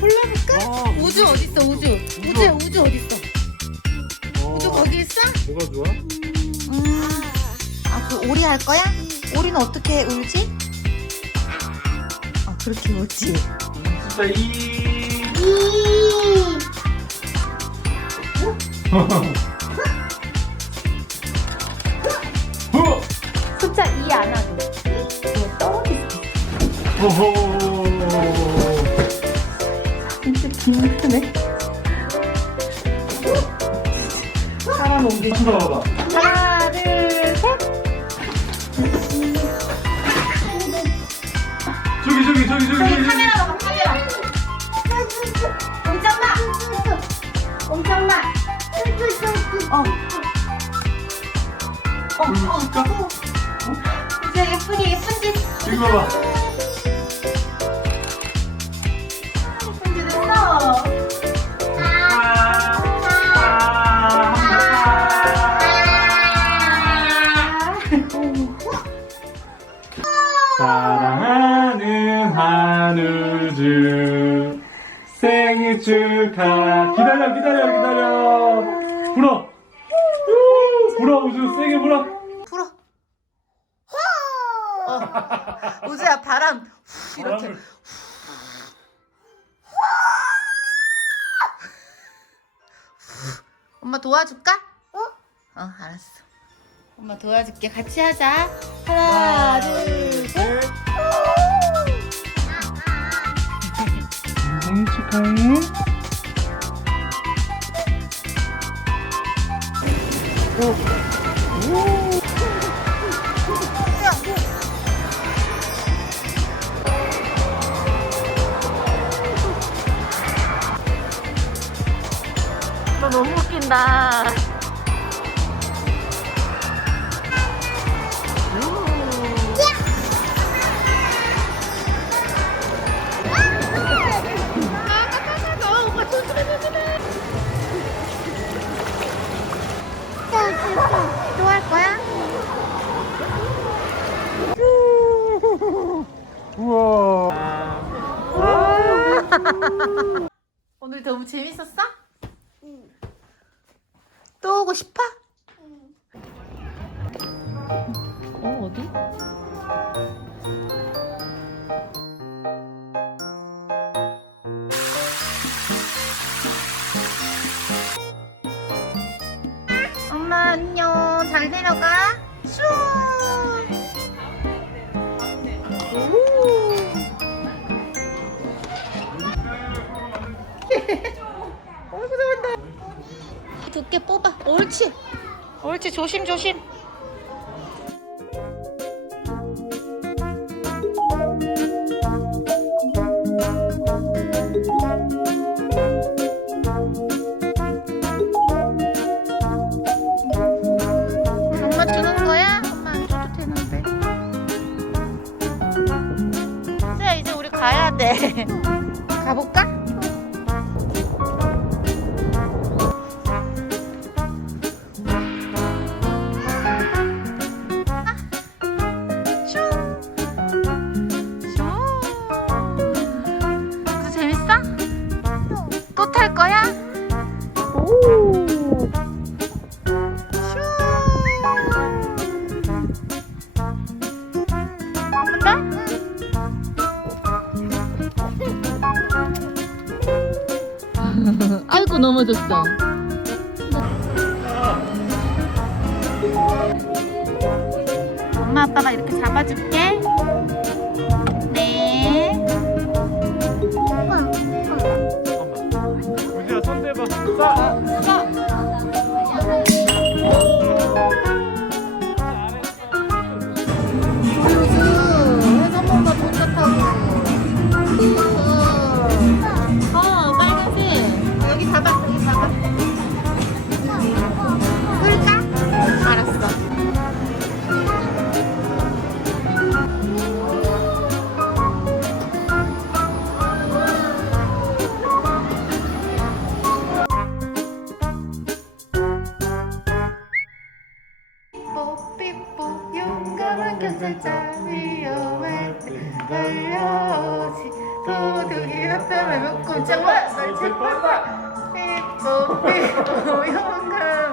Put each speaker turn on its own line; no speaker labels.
골라볼까?
어.
우주 어디 있어? 우주. 우주야 우주 어디 있어? 우주 거기 있어?
뭐가 좋아?
음. 아 그 오리 할 거야? 오리는 어떻게 울지? 아 그렇게 울지.
진짜 이. 후!
숫자 2 안 하고. 떨어졌어.
호호.
진짜 김크네. 사람 옮기.
한번 봐봐.
하나 둘 셋.
저기 저기 저기 저기 저기.
카메라 봐봐 카메라. 엄청나. 엄청나. 어. 어, 어,
줄까?
진짜 예쁘게 예쁜 짓.
여기 봐봐. 사랑하는 한우주 생일 축하 기다려 기다려 기다려 불어 우, 불어 우주 세게 불어
불어. 어. 우주야 바람 후, 이렇게.
바람을.
엄마 도와줄까? 어? 어 알았어. 엄마 도와줄게. 같이 하자. 하나, 둘, 너무 웃긴다.
우와
오늘 너무 재밌었어? 또 오고 싶어? 어 어디? 엄마 안녕 잘 내려가 슈 두께 뽑아. 옳지. 옳지. 조심 조심 돼 가볼까? 아이고 넘어졌어. 엄마 아빠가 이렇게 잡아줄게. Coba, saya cepat, Pak. Kopi, kopi, kopi, kopi,